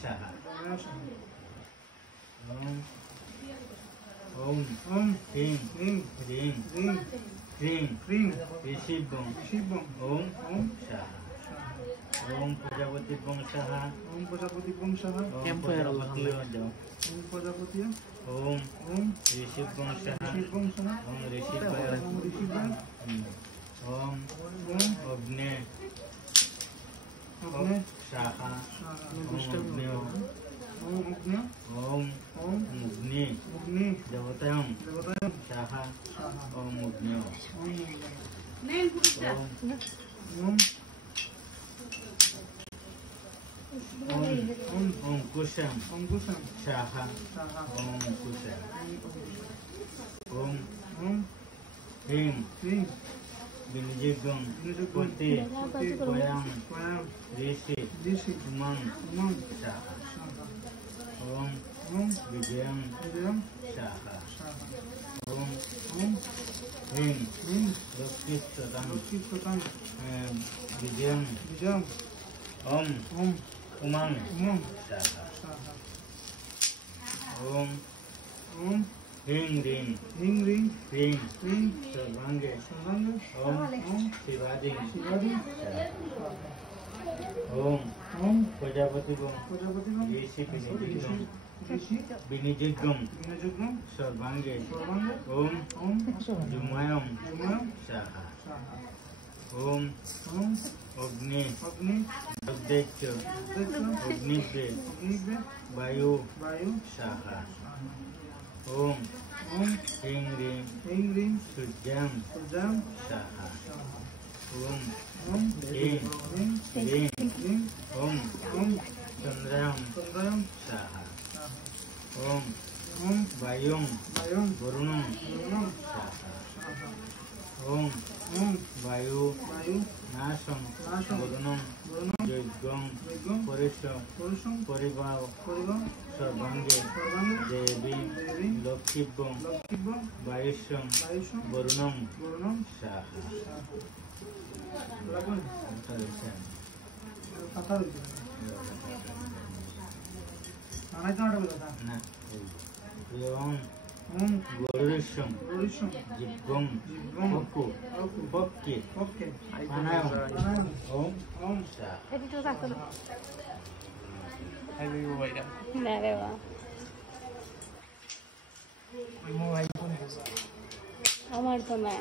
सहा ओम ओम ह्रीं ह्रीं ह्रीं ह्रीं क्रीं क्रीं ऋषिभं शिवं ओम ओम सहा ओम प्रजापतिभं सहा ओम प्रजापतिभं सह ओम प्रजापति ओम प्रजापति ओम ओम ऋषिभं सहा शिवं सह ओम ऋषिभय ओम ऋषिभं ओम ओम अग्ने अग्ने सहा ओम अग्न्यो ओम अग्ने ओम ओम अग्नि अग्नि देवतायं देवतायं सहा सह ओम अग्न्यो ओम ओम ओम ओम ओम कुशं अंकुशं सहा सह ओम कुशं ओम ओम ह्रीं ह्रीं विनिजिगं पति स्वयं ऋषि ऋषि उमं उमं सहा सह ओम ओम विजयं विजयं सहा सह ओम ओम ह्रीं ह्रीं लोकिस्ततं लोकिस्ततं विजयं विजयं ओम ओम उमं उमं सहा सह ओम ओम ह्रीं ह्रीं ह्रीं ह्रीं क्रीं ह्रीं सर्वांगे सर्वांग ओम ओम शिवादि शिवादि ओम ओम प्रजापतिगं प्रजापतिगं ऋषि विनिजिगं ऋषि विनिजिगं विनयजुगं सर्वांगे सर्वांग ओम ओम जुमयं जुमयं सहा सह ओम ओम अग्नि अग्नि अग्नेश्च दक्ष अग्निभ्ये अग्निभ्य वायु वायु सहा सह ओम ओम ह्रीं ह्रीं ह्रीं ह्रीं सूर्यं सूर्यं सहा सह ओम ओम ह्रीं ह्रीं ह्रीं ह्रीं ओम ओम चन्द्रं चन्द्रं सहा सह ओम ओम वायुं वायुं वरुणं वरुणं सहा सह ओम ओम वायु वायु नाशं नाशं वरुणं वरुणं यज्ञं यज्ञं पुरुष पुरुषं परिवार परिवं सर्वांगे सर्वांग देवी देवी लक्ष्मीभं लक्ष्मीभं वायुष्यं वायुषं वरुणं वरुणं सहा লাগুন কথা হইছে আনাই তো আটা বলা না ওম ওম গৌরীশ্বম গৌরীশম জিব্বং জিব্বং বক্কু অকু বক্কে ওকে প্রাণায়াম প্রাণায়াম ওম ওম সা এটি তো থাকতো না Hay মোবাইল না রে বাবা মোবাইল ফোন আমার তো না